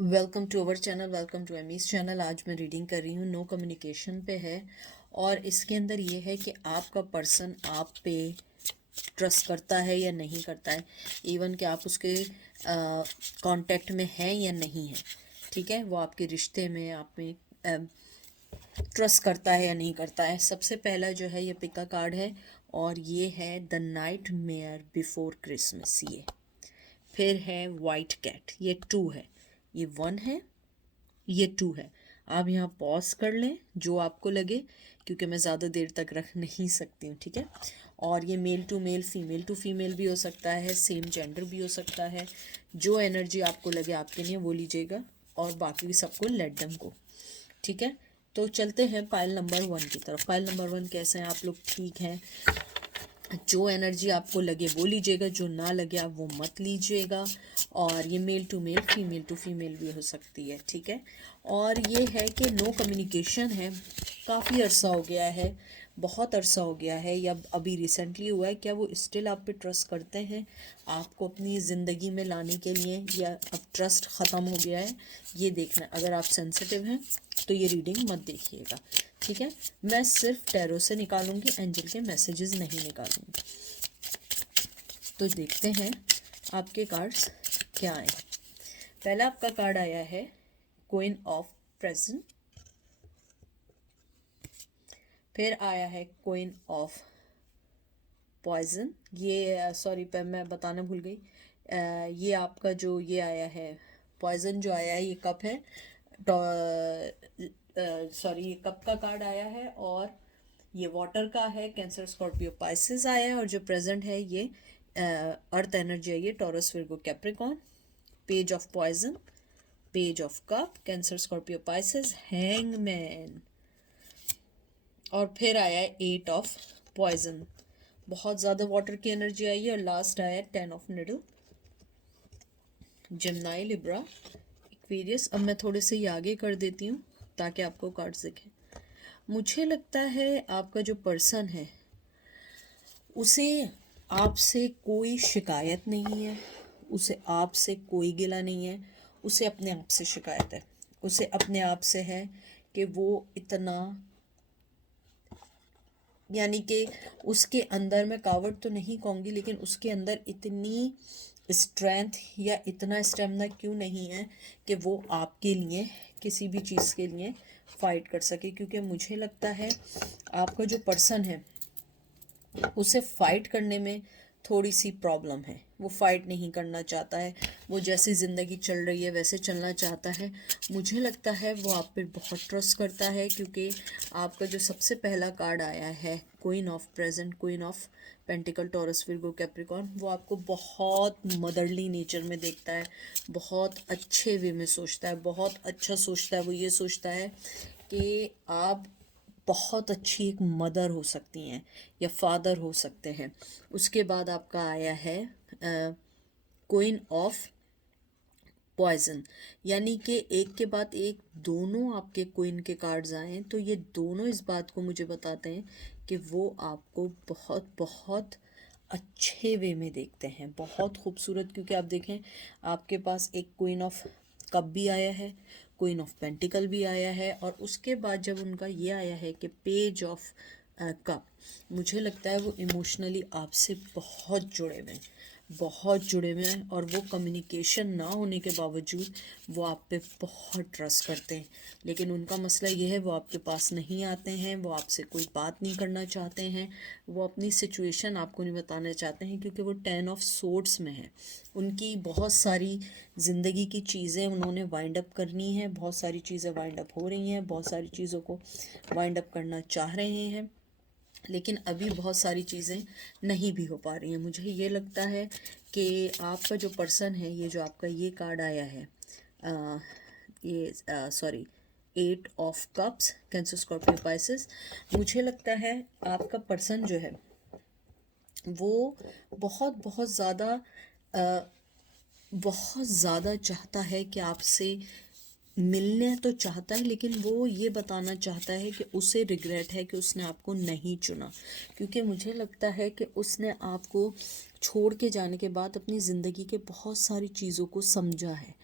Welcome to our channel, welcome to Amy's channel. आज मैं reading कर रही हूँ, नो कम्युनिकेशन पे है। और इसके अंदर ये है कि आपका पर्सन आप पे ट्रस्ट करता है या नहीं करता है, इवन कि आप उसके कांटेक्ट में हैं या नहीं है। ठीक है, वो आपके रिश्ते में आप में ट्रस्ट करता है या नहीं करता है। सबसे पहला जो है ये पिक का कार्ड है और ये है the night mayor before Christmas. ये फिर है वाइट कैट, ये 2 है, ये 1 है, ये 2 है। आप यहाँ पॉज कर लें जो आपको लगे, क्योंकि मैं ज़्यादा देर तक रख नहीं सकती हूँ। ठीक है, और ये male to male, female to female भी हो सकता है, सेम जेंडर भी हो सकता है। जो एनर्जी आपको लगे आपके लिए वो लीजिएगा और बाकी सबको लेट देम गो। ठीक है, तो चलते हैं पाइल नंबर 1 की तरफ। पाइल नंबर 1 कैसे हैं आप लोग? ठीक हैं। जो एनर्जी आपको लगे वो लीजिएगा, जो ना लगे आप वो मत लीजिएगा। और ये male to male, female to female भी हो सकती है। ठीक है, और ये है कि नो कम्युनिकेशन है, काफ़ी अरसा हो गया है, बहुत अरसा हो गया है या अभी रिसेंटली हुआ है। क्या वो स्टिल आप पे ट्रस्ट करते हैं आपको अपनी ज़िंदगी में लाने के लिए, या अब ट्रस्ट ख़त्म हो गया है? ये देखना। अगर आप सेंसिटिव हैं तो ये रीडिंग मत देखिएगा। ठीक है, मैं सिर्फ टैरो से निकालूंगी, एंजल के मैसेजेस नहीं निकालूंगी। तो देखते हैं आपके कार्ड्स क्या आए। पहला आपका कार्ड आया है क्वीन ऑफ प्रेजेंट, फिर आया है क्वीन ऑफ पॉइजन। ये सॉरी पर मैं बताना भूल गई, ये आपका जो ये आया है पॉइजन जो आया है ये कप है, सॉरी ये कप का कार्ड आया है। और ये वाटर का है, कैंसर स्कॉर्पियो पाइसेस आया है। और जो प्रेजेंट है ये अर्थ एनर्जी है, ये Taurus Virgo Capricorn. Page of poison, page of cup, Cancer Scorpio Pisces, hangman. और फिर आया है 8 ऑफ पॉइजन। बहुत ज़्यादा वाटर की एनर्जी आई है। और लास्ट आया है 10 of needle, Gemini, Libra, Aquarius. अब मैं थोड़े से ये आगे कर देती हूँ ताकि आपको कार्ड्स दिखें। मुझे लगता है आपका जो पर्सन है उसे आपसे कोई शिकायत नहीं है, उसे आपसे कोई गिला नहीं है, उसे अपने आप से शिकायत है। उसे अपने आप से है कि वो इतना, यानी कि उसके अंदर, मैं कावड़ तो नहीं कहूँगी, लेकिन उसके अंदर इतनी स्ट्रेंथ या इतना स्टेमिना क्यों नहीं है कि वो आपके लिए किसी भी चीज़ के लिए फाइट कर सके। क्योंकि मुझे लगता है आपका जो पर्सन है उसे फाइट करने में थोड़ी सी प्रॉब्लम है। वो फाइट नहीं करना चाहता है, वो जैसी ज़िंदगी चल रही है वैसे चलना चाहता है। मुझे लगता है वो आप पे बहुत ट्रस्ट करता है, क्योंकि आपका जो सबसे पहला कार्ड आया है queen of present, queen of pentacle, taurus Virgo Capricorn, वो आपको बहुत मदरली नेचर में देखता है, बहुत अच्छे वे में सोचता है, बहुत अच्छा सोचता है। वो ये सोचता है कि आप बहुत अच्छी एक मदर हो सकती हैं या फादर हो सकते हैं। उसके बाद आपका आया है क्वीन ऑफ पॉइजन, यानी कि एक के बाद एक दोनों आपके क्वीन के कार्ड्स आए हैं। तो ये दोनों इस बात को मुझे बताते हैं कि वो आपको बहुत बहुत अच्छे वे में देखते हैं, बहुत खूबसूरत। क्योंकि आप देखें आपके पास एक क्वीन ऑफ कप भी आया है, क्वीन ऑफ पेंटिकल भी आया है, और उसके बाद जब उनका ये आया है कि पेज ऑफ कप, मुझे लगता है वो इमोशनली आपसे बहुत जुड़े हुए हैं, बहुत जुड़े हुए हैं। और वो कम्युनिकेशन ना होने के बावजूद वो आप पे बहुत ट्रस्ट करते हैं। लेकिन उनका मसला ये है वो आपके पास नहीं आते हैं, वो आपसे कोई बात नहीं करना चाहते हैं, वो अपनी सिचुएशन आपको नहीं बताना चाहते हैं, क्योंकि वो 10 ऑफ सोर्ड्स में है। उनकी बहुत सारी ज़िंदगी की चीज़ें उन्होंने वाइंड अप करनी है, बहुत सारी चीज़ें वाइंड अप हो रही हैं, बहुत सारी चीज़ों को वाइंड अप करना चाह रहे हैं, लेकिन अभी बहुत सारी चीज़ें नहीं भी हो पा रही हैं। मुझे ये लगता है कि आपका जो पर्सन है, ये जो आपका ये कार्ड आया है, ये sorry 8 of cups, cancer Scorpio Pisces, मुझे लगता है आपका पर्सन जो है वो बहुत बहुत ज़्यादा बहुत ज़्यादा चाहता है कि आपसे मिलने तो चाहता है, लेकिन वो ये बताना चाहता है कि उसे रिग्रेट है कि उसने आपको नहीं चुना। क्योंकि मुझे लगता है कि उसने आपको छोड़ के जाने के बाद अपनी ज़िंदगी के बहुत सारी चीज़ों को समझा है,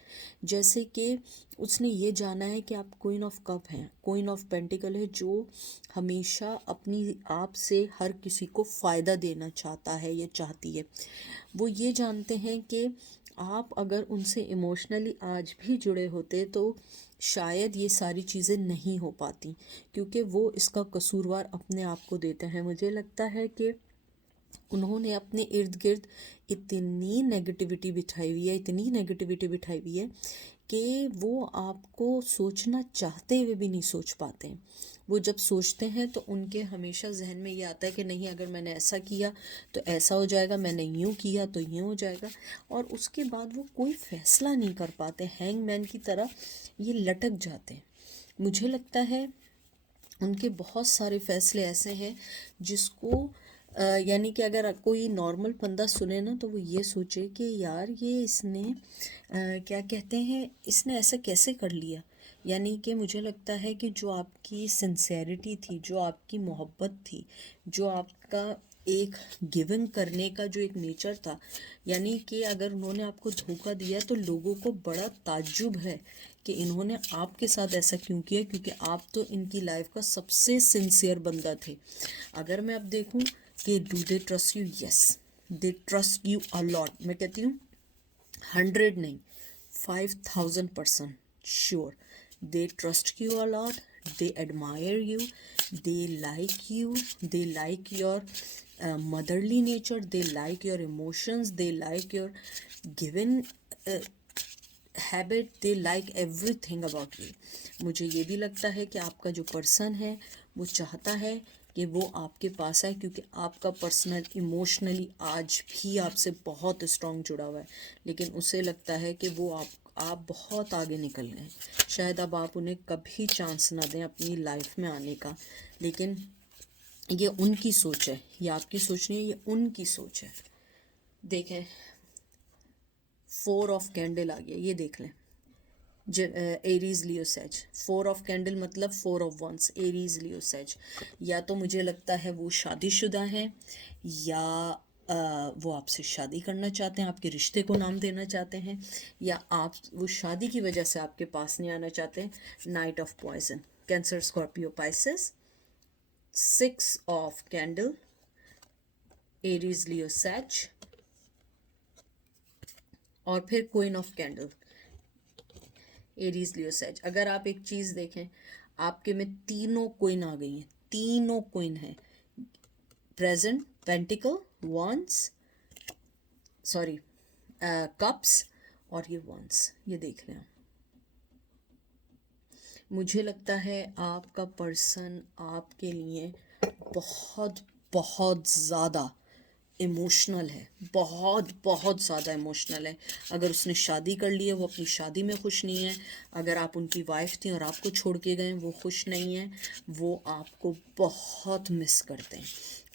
जैसे कि उसने ये जाना है कि आप क्वीन ऑफ कप हैं, क्वीन ऑफ पेंटिकल है, जो हमेशा अपनी आप से हर किसी को फ़ायदा देना चाहता है या चाहती है। वो ये जानते हैं कि आप अगर उनसे इमोशनली आज भी जुड़े होते तो शायद ये सारी चीज़ें नहीं हो पाती, क्योंकि वो इसका कसूरवार अपने आप को देते हैं। मुझे लगता है कि उन्होंने अपने इर्द गिर्द इतनी नेगेटिविटी बिठाई हुई है, इतनी नेगेटिविटी बिठाई हुई है कि वो आपको सोचना चाहते हुए भी नहीं सोच पाते हैं। वो जब सोचते हैं तो उनके हमेशा जहन में ये आता है कि नहीं, अगर मैंने ऐसा किया तो ऐसा हो जाएगा, मैंने यूँ किया तो यूँ हो जाएगा, और उसके बाद वो कोई फैसला नहीं कर पाते। हैंगमैन की तरह ये लटक जाते हैं। मुझे लगता है उनके बहुत सारे फैसले ऐसे हैं जिसको यानी कि अगर कोई नॉर्मल बंदा सुने ना तो वो ये सोचे कि यार ये इसने क्या कहते हैं, इसने ऐसा कैसे कर लिया। यानी कि मुझे लगता है कि जो आपकी सिंसेरिटी थी, जो आपकी मोहब्बत थी, जो आपका एक गिवन करने का जो एक नेचर था, यानी कि अगर उन्होंने आपको धोखा दिया तो लोगों को बड़ा ताज्जुब है कि इन्होंने आपके साथ ऐसा क्यों किया, क्योंकि आप तो इनकी लाइफ का सबसे सिंसियर बंदा थे। अगर मैं अब देखूं कि do they trust you, yes they trust you a lot. मैं कहती हूँ 100 नहीं, 5000% sure they trust you a lot, they admire you, they like your motherly nature, they like your emotions, they like your given habit, they like everything about you. मुझे ये भी लगता है कि आपका जो पर्सन है वो चाहता है कि वो आपके पास आए, क्योंकि आपका पर्सनल इमोशनली आज भी आपसे बहुत स्ट्रॉन्ग जुड़ा हुआ है, लेकिन उसे लगता है कि वो आप बहुत आगे निकल गए, शायद अब आप उन्हें कभी चांस ना दें अपनी लाइफ में आने का। लेकिन ये उनकी सोच है, ये आपकी सोच नहीं है, ये उनकी सोच है। देखें 4 ऑफ कैंडल आ गया, ये देख लें। Aries Leo Sag, 4 of candle मतलब 4 of wands, Aries Leo Sag. या तो मुझे लगता है वो शादीशुदा हैं, या वो आपसे शादी करना चाहते हैं, आपके रिश्ते को नाम देना चाहते हैं, या आप वो शादी की वजह से आपके पास नहीं आना चाहते हैं। Knight of poison, Cancer, Scorpio, Pisces. 6 of candle, Aries Leo Sag, और फिर queen of candle, Aries Leo Sag. अगर आप एक चीज़ देखें, आपके में तीनों क्वीन आ गई हैं, तीनों क्वीन हैं। Present, pentacle, wands, sorry cups, और ये वंस, ये देख लें। मुझे लगता है आपका पर्सन आपके लिए बहुत बहुत ज़्यादा इमोशनल है, बहुत बहुत ज़्यादा इमोशनल है। अगर उसने शादी कर ली है वो अपनी शादी में खुश नहीं है, अगर आप उनकी वाइफ थी और आपको छोड़ के गए वो खुश नहीं है, वो आपको बहुत मिस करते हैं,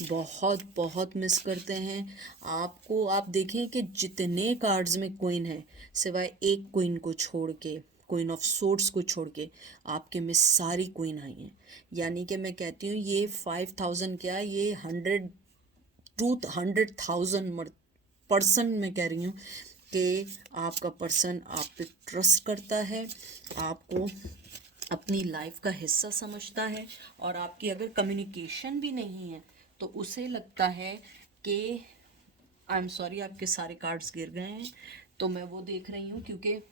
बहुत बहुत मिस करते हैं आपको। आप देखें कि जितने कार्ड्स में क्वीन है, सिवाय एक क्वीन को छोड़ के, क्वीन ऑफ सोर्ड्स को छोड़ के, आपके में सारी क्वीन आई हैं। यानी कि मैं कहती हूँ ये 5000 क्या, ये 100,000% मैं कह रही हूँ कि आपका पर्सन आप पे ट्रस्ट करता है, आपको अपनी लाइफ का हिस्सा समझता है, और आपकी अगर कम्युनिकेशन भी नहीं है तो उसे लगता है कि आई एम सॉरी, आपके सारे कार्ड्स गिर गए हैं तो मैं वो देख रही हूँ, क्योंकि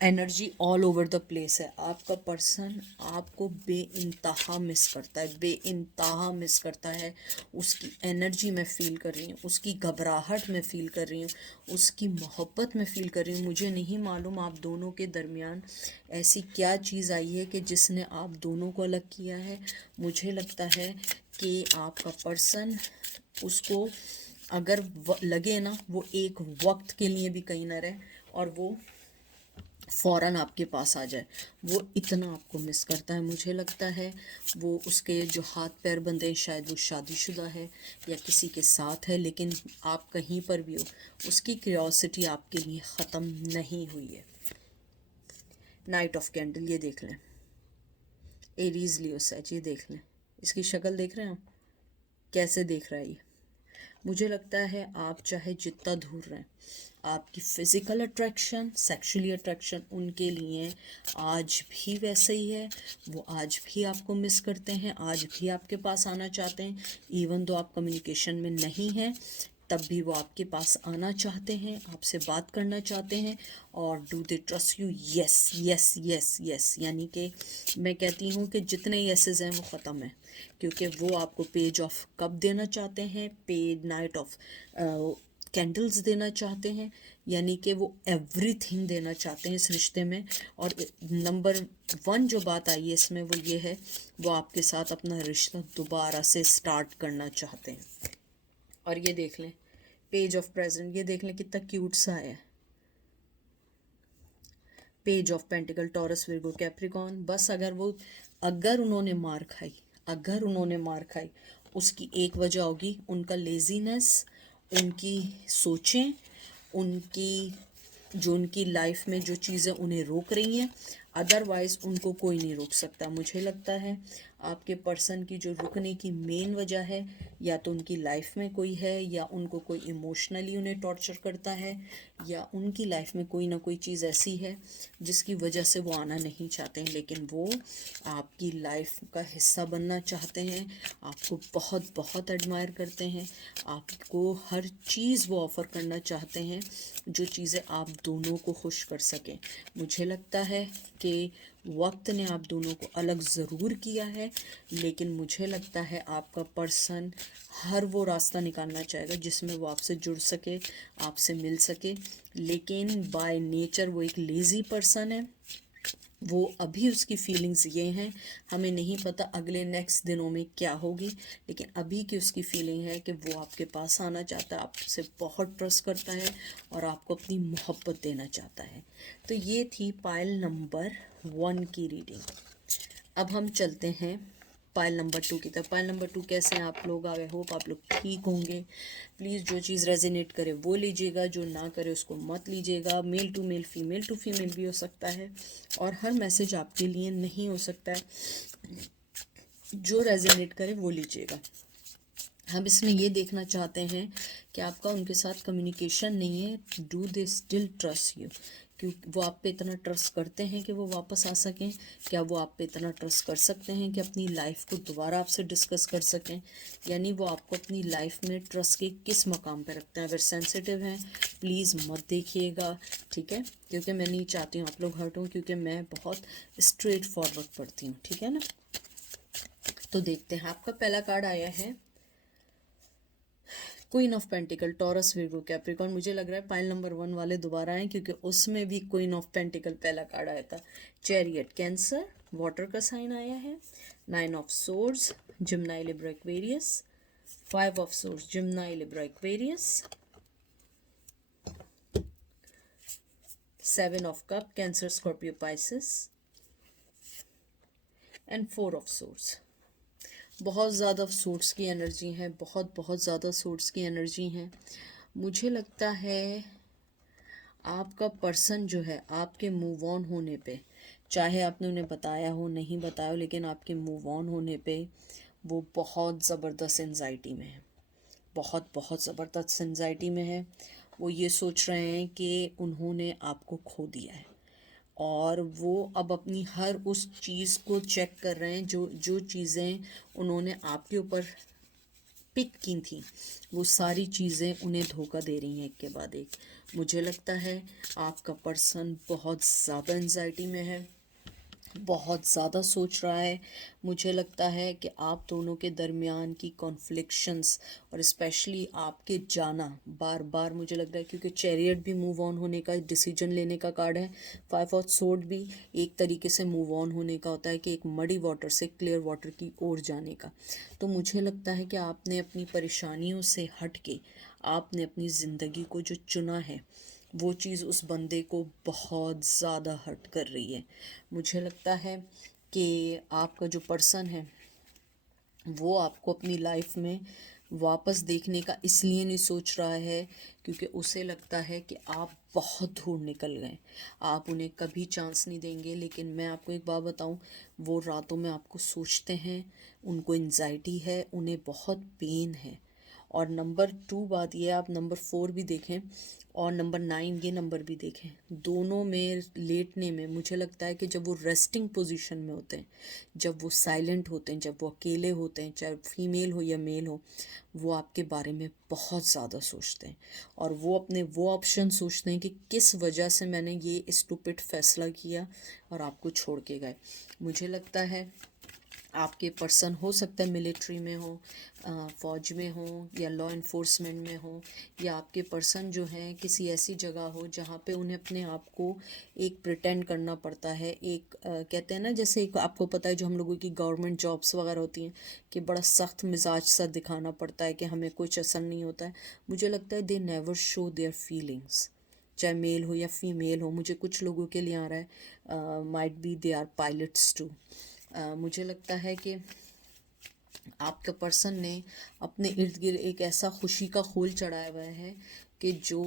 energy all over the place है। आपका पर्सन आपको बेइंतहा मिस करता है, बेइंतहा मिस करता है। उसकी एनर्जी मैं फ़ील कर रही हूँ, उसकी घबराहट मैं फ़ील कर रही हूँ, उसकी मोहब्बत मैं फ़ील कर रही हूँ। मुझे नहीं मालूम आप दोनों के दरमियान ऐसी क्या चीज़ आई है कि जिसने आप दोनों को अलग किया है। मुझे लगता है कि आपका पर्सन, उसको अगर लगे ना, वो एक वक्त के लिए भी कहीं ना रहे और वो फ़ौरन आपके पास आ जाए, वो इतना आपको मिस करता है। मुझे लगता है वो उसके जो हाथ पैर बंधे, शायद वो शादीशुदा है या किसी के साथ है, लेकिन आप कहीं पर भी हो, उसकी क्यूरियोसिटी आपके लिए ख़त्म नहीं हुई है। नाइट ऑफ कैंडल, ये देख लें। एरीज लियो सेज, ये देख लें। इसकी शक्ल देख रहे हैं आप, कैसे देख रहा है ये। मुझे लगता है आप चाहे जितना दूर रहें, आपकी फिज़िकल अट्रैक्शन, सेक्सुअली अट्रैक्शन उनके लिए आज भी वैसे ही है। वो आज भी आपको मिस करते हैं, आज भी आपके पास आना चाहते हैं। इवन दो आप कम्युनिकेशन में नहीं हैं, तब भी वो आपके पास आना चाहते हैं, आपसे बात करना चाहते हैं। और do they trust you? Yes yes yes yes. यानी कि मैं कहती हूँ कि जितने येसेस हैं वो ख़त्म है, क्योंकि वो आपको पेज ऑफ कप देना चाहते हैं, पेज नाइट ऑफ कैंडल्स देना चाहते हैं। यानी कि वो एवरीथिंग देना चाहते हैं इस रिश्ते में। और नंबर 1 जो बात आई है इसमें वो ये है, वो आपके साथ अपना रिश्ता दोबारा से स्टार्ट करना चाहते हैं। और ये देख लें पेज ऑफ प्रेजेंट, ये देख लें कितना क्यूट सा है। Page of pentacle, taurus, Virgo, Capricorn. बस अगर उन्होंने मार खाई, अगर उन्होंने मार खाई, उसकी एक वजह होगी उनका लेजीनेस, उनकी सोचें, उनकी जो उनकी लाइफ में जो चीज़ें उन्हें रोक रही हैं। अदरवाइज़ उनको कोई नहीं रोक सकता। मुझे लगता है आपके पर्सन की जो रुकने की मेन वजह है, या तो उनकी लाइफ में कोई है, या उनको कोई इमोशनली उन्हें टॉर्चर करता है, या उनकी लाइफ में कोई ना कोई चीज़ ऐसी है जिसकी वजह से वो आना नहीं चाहते हैं। लेकिन वो आपकी लाइफ का हिस्सा बनना चाहते हैं, आपको बहुत बहुत एडमायर करते हैं, आपको हर चीज़ वो ऑफ़र करना चाहते हैं जो चीज़ें आप दोनों को खुश कर सकें। मुझे लगता है कि वक्त ने आप दोनों को अलग ज़रूर किया है, लेकिन मुझे लगता है आपका पर्सन हर वो रास्ता निकालना चाहेगा जिसमें वो आपसे जुड़ सके, आपसे मिल सके। लेकिन बाय नेचर वो एक लेज़ी पर्सन है। वो अभी उसकी फीलिंग्स ये हैं, हमें नहीं पता अगले नेक्स्ट दिनों में क्या होगी, लेकिन अभी की उसकी फीलिंग है कि वो आपके पास आना चाहता है, आपसे बहुत ट्रस्ट करता है और आपको अपनी मोहब्बत देना चाहता है। तो ये थी पाइल नंबर 1 की रीडिंग। अब हम चलते हैं पाइल नंबर 2 की तरफ। पाइल नंबर 2 कैसे हैं आप लोग? आई होप आप लोग ठीक होंगे। प्लीज़ जो चीज़ रेजोनेट करे वो लीजिएगा, जो ना करे उसको मत लीजिएगा। Male to male, female to female भी हो सकता है, और हर मैसेज आपके लिए नहीं हो सकता है। जो रेजोनेट करे वो लीजिएगा। हम इसमें ये देखना चाहते हैं कि आपका उनके साथ कम्युनिकेशन नहीं है। Do they still trust you? क्योंकि वो आप पे इतना ट्रस्ट करते हैं कि वो वापस आ सकें? क्या वो आप पे इतना ट्रस्ट कर सकते हैं कि अपनी लाइफ को दोबारा आपसे डिस्कस कर सकें? यानी वो आपको अपनी लाइफ में ट्रस्ट के किस मकाम पे रखते हैं? अगर सेंसिटिव हैं प्लीज़ मत देखिएगा, ठीक है? क्योंकि मैं नहीं चाहती हूँ आप लोग हर्ट हों, क्योंकि मैं बहुत स्ट्रेट फॉरवर्ड पढ़ती हूँ, ठीक है ना? तो देखते हैं, आपका पहला कार्ड आया है queen of pentacle, taurus, Virgo, Capricorn. मुझे लग रहा है पाइल नंबर 1 वाले दोबारा आए, क्योंकि उसमें भी क्वीन ऑफ पेंटिकल पहला कार्ड आया था। चैरियट, कैंसर, वाटर का साइन आया है। 9 of swords, Gemini, Libra, Aquarius. 5 of swords, Gemini, Libra, Aquarius. 7 of cup, Cancer, Scorpio, Pisces. And 4 of swords. बहुत ज़्यादा सूट्स की एनर्जी है, बहुत बहुत ज़्यादा सूट्स की एनर्जी है। मुझे लगता है आपका पर्सन जो है आपके मूव ऑन होने पे, चाहे आपने उन्हें बताया हो नहीं बताया हो, लेकिन आपके मूव ऑन होने पे वो बहुत ज़बरदस्त एंजाइटी में है, बहुत बहुत ज़बरदस्त एंजाइटी में है। वो ये सोच रहे हैं कि उन्होंने आपको खो दिया है, और वो अब अपनी हर उस चीज़ को चेक कर रहे हैं जो जो चीज़ें उन्होंने आपके ऊपर पिक की थी, वो सारी चीज़ें उन्हें धोखा दे रही हैं एक के बाद एक। मुझे लगता है आपका पर्सन बहुत ज़्यादा एंजाइटी में है, बहुत ज़्यादा सोच रहा है। मुझे लगता है कि आप दोनों के दरमियान की कॉन्फ्लिक्शंस, और स्पेशली आपके जाना बार बार, मुझे लग रहा है क्योंकि चैरियट भी मूव ऑन होने का, डिसीजन लेने का कार्ड है। 5 ऑफ सोर्ड भी एक तरीके से मूव ऑन होने का होता है, कि एक मडी वाटर से क्लियर वाटर की ओर जाने का। तो मुझे लगता है कि आपने अपनी परेशानियों से हट के आपने अपनी ज़िंदगी को जो चुना है, वो चीज़ उस बंदे को बहुत ज़्यादा हर्ट कर रही है। मुझे लगता है कि आपका जो पर्सन है वो आपको अपनी लाइफ में वापस देखने का इसलिए नहीं सोच रहा है क्योंकि उसे लगता है कि आप बहुत दूर निकल गए, आप उन्हें कभी चांस नहीं देंगे। लेकिन मैं आपको एक बात बताऊं, वो रातों में आपको सोचते हैं, उनको एंजाइटी है, उन्हें बहुत पेन है, और नंबर 2 बात ये है, आप नंबर 4 भी देखें और नंबर 9 ये नंबर भी देखें, दोनों में लेटने में मुझे लगता है कि जब वो रेस्टिंग पोजीशन में होते हैं, जब वो साइलेंट होते हैं, जब वो अकेले होते हैं, चाहे फीमेल हो या मेल हो, वो आपके बारे में बहुत ज़्यादा सोचते हैं और वो अपने वो ऑप्शन सोचते हैं कि किस वजह से मैंने ये स्टूपिड फैसला किया और आपको छोड़ के गए। मुझे लगता है आपके पर्सन हो सकता है मिलिट्री में हो, फ़ौज में हो या लॉ इन्फोर्समेंट में हो, या आपके पर्सन जो हैं किसी ऐसी जगह हो जहाँ पे उन्हें अपने आप को एक प्रिटेंड करना पड़ता है, एक कहते हैं ना, जैसे एक आपको पता है जो हम लोगों की गवर्नमेंट जॉब्स वगैरह होती हैं कि बड़ा सख्त मिजाज सा दिखाना पड़ता है कि हमें कुछ असर नहीं होता है। मुझे लगता है they never show their feelings, चाहे मेल हो या फीमेल हो। मुझे कुछ लोगों के लिए आ रहा है might be they are pilots too. मुझे लगता है कि आपके पर्सन ने अपने इर्द गिर्द एक ऐसा खुशी का खोल चढ़ाया हुआ है कि जो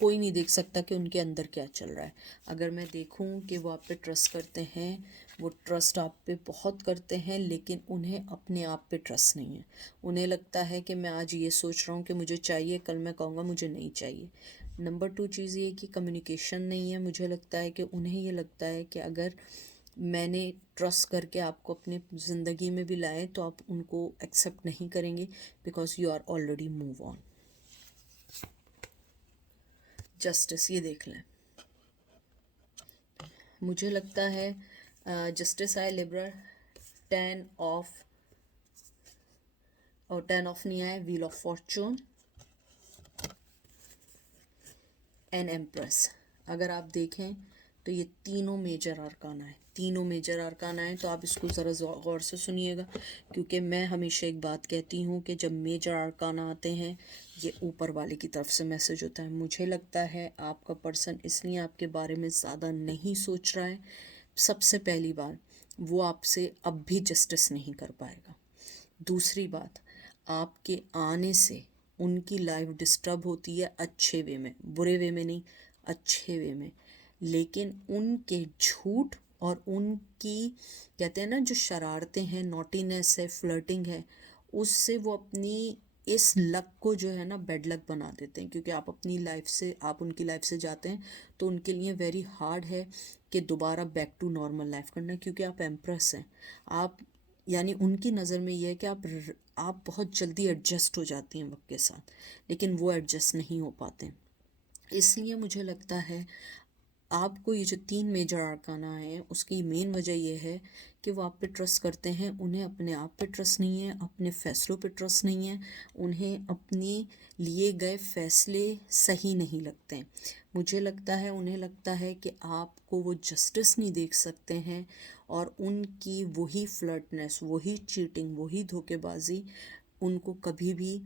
कोई नहीं देख सकता कि उनके अंदर क्या चल रहा है। अगर मैं देखूं कि वो आप पे ट्रस्ट करते हैं, वो ट्रस्ट आप पे बहुत करते हैं, लेकिन उन्हें अपने आप पे ट्रस्ट नहीं है। उन्हें लगता है कि मैं आज ये सोच रहा हूँ कि मुझे चाहिए, कल मैं कहूँगा मुझे नहीं चाहिए। नंबर 2 चीज़ ये कि कम्युनिकेशन नहीं है। मुझे लगता है कि उन्हें ये लगता है कि अगर मैंने ट्रस्ट करके आपको अपने ज़िंदगी में भी लाए तो आप उनको एक्सेप्ट नहीं करेंगे because you are already move on. Justice ये देख लें, मुझे लगता है जस्टिस आए लिबरल, 10 ऑफ, और 10 ऑफ नहीं आए, wheel of Fortune and empress. अगर आप देखें तो ये तीनों मेजर आर्काना है, तीनों मेजर आर्काना है। तो आप इसको ज़रा गौर से सुनिएगा, क्योंकि मैं हमेशा एक बात कहती हूँ कि जब मेजर आर्काना आते हैं ये ऊपर वाले की तरफ से मैसेज होता है। मुझे लगता है आपका पर्सन इसलिए आपके बारे में ज़्यादा नहीं सोच रहा है। सबसे पहली बात, वो आपसे अब भी जस्टिस नहीं कर पाएगा। दूसरी बात, आपके आने से उनकी लाइफ डिस्टर्ब होती है, अच्छे वे में, बुरे वे में नहीं, अच्छे वे में। लेकिन उनके झूठ और उनकी कहते हैं ना जो शरारतें हैं, नॉटीनेस है, फ्लर्टिंग है, उससे वो अपनी इस लक को जो है ना बेड लक बना देते हैं। क्योंकि आप अपनी लाइफ से, आप उनकी लाइफ से जाते हैं तो उनके लिए वेरी हार्ड है कि दोबारा बैक टू नॉर्मल लाइफ करना, क्योंकि आप एम्प्रेस हैं। आप यानी उनकी नज़र में ये है कि आप बहुत जल्दी एडजस्ट हो जाती हैं वक्त के साथ, लेकिन वो एडजस्ट नहीं हो पाते। इसलिए मुझे लगता है आपको ये जो 3 मेजर आर्काना हैं उसकी मेन वजह ये है कि वो आप पे ट्रस्ट करते हैं, उन्हें अपने आप पे ट्रस्ट नहीं है, अपने फ़ैसलों पे ट्रस्ट नहीं है, उन्हें अपने लिए गए फ़ैसले सही नहीं लगते हैं। मुझे लगता है उन्हें लगता है कि आपको वो जस्टिस नहीं देख सकते हैं और उनकी वही फ्लर्टनेस, वही चीटिंग, वही धोखेबाजी उनको कभी भी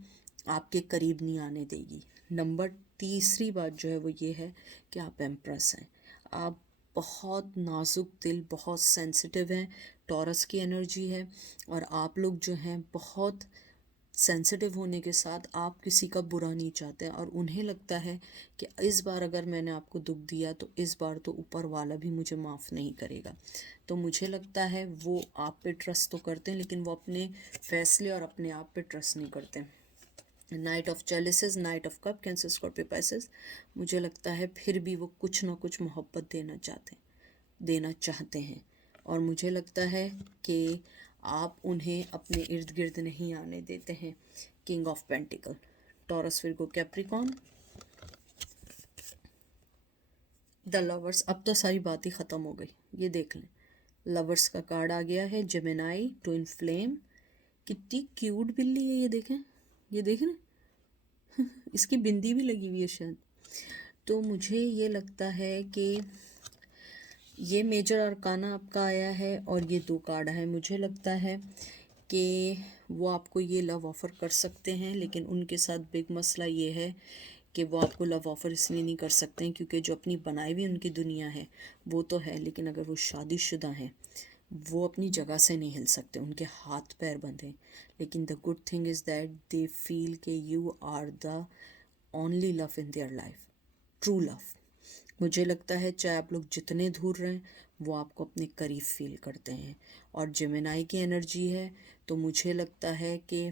आपके करीब नहीं आने देगी। नंबर तीसरी बात जो है वो ये है कि आप एम्प्रेस हैं। आप बहुत नाजुक दिल, बहुत सेंसिटिव हैं, टॉरस की एनर्जी है, और आप लोग जो हैं बहुत सेंसिटिव होने के साथ आप किसी का बुरा नहीं चाहते हैं, और उन्हें लगता है कि इस बार अगर मैंने आपको दुख दिया तो इस बार तो ऊपर वाला भी मुझे माफ़ नहीं करेगा। तो मुझे लगता है वो आप पे ट्रस्ट तो करते हैं, लेकिन वो अपने फैसले और अपने आप पे ट्रस्ट नहीं करते। Knight of chalices, knight of cup, Cancer, Scorpio, Pisces, मुझे लगता है फिर भी वो कुछ ना कुछ मोहब्बत देना चाहते हैं। और मुझे लगता है कि आप उन्हें अपने इर्द गिर्द नहीं आने देते हैं। King of pentacle, taurus, Virgo, Capricorn, the lovers. अब तो सारी बात ही ख़त्म हो गई। ये देख लें, लवर्स का कार्ड आ गया है, जेमिनाई, ट्विन फ्लेम, कितनी क्यूट बिल्ली है, ये देखें, ये देख रहे हैं? इसकी बिंदी भी लगी हुई है शायद। तो मुझे ये लगता है कि ये मेजर अरकाना आपका आया है और ये 2 कार्ड है। मुझे लगता है कि वो आपको ये लव ऑफ़र कर सकते हैं, लेकिन उनके साथ बिग मसला ये है कि वो आपको लव ऑफ़र इसलिए नहीं कर सकते हैं क्योंकि जो अपनी बनाई हुई उनकी दुनिया है वो तो है, लेकिन अगर वो शादीशुदा हैं वो अपनी जगह से नहीं हिल सकते, उनके हाथ पैर बंधे। लेकिन the good thing is that they feel कि you are the only love in their life, true love. मुझे लगता है चाहे आप लोग जितने दूर रहें वो आपको अपने करीब फील करते हैं। और जेमिनाई की एनर्जी है तो मुझे लगता है कि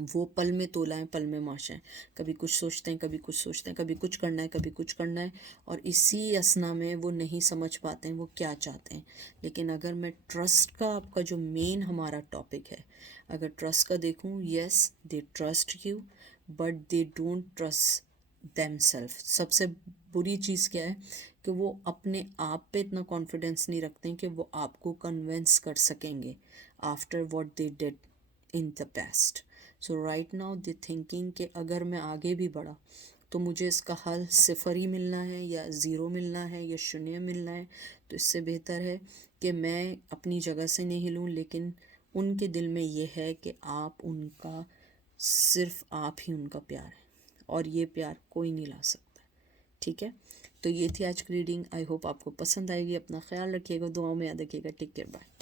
वो पल में तोला है, पल में माशा है। कभी कुछ सोचते हैं, कभी कुछ सोचते हैं, कभी कुछ करना है, कभी कुछ करना है, और इसी असना में वो नहीं समझ पाते हैं वो क्या चाहते हैं। लेकिन अगर मैं ट्रस्ट का, आपका जो मेन हमारा टॉपिक है, अगर ट्रस्ट का देखूं, yes they trust you but they don't trust themselves. सबसे बुरी चीज़ क्या है कि वो अपने आप पे इतना कॉन्फिडेंस नहीं रखते हैं कि वो आपको कन्विंस कर सकेंगे after what they did in the past. So right now they thinking कि अगर मैं आगे भी बढ़ा तो मुझे इसका हल सिफर ही मिलना है या ज़ीरो मिलना है या शून्य मिलना है। तो इससे बेहतर है कि मैं अपनी जगह से नहीं हिलूँ, लेकिन उनके दिल में ये है कि आप उनका, सिर्फ आप ही उनका प्यार है, और ये प्यार कोई नहीं ला सकता। ठीक है, तो ये थी आज की रीडिंग। आई होप आपको पसंद आएगी। अपना ख्याल रखिएगा, दुआओं में याद रखिएगा। Take care, bye.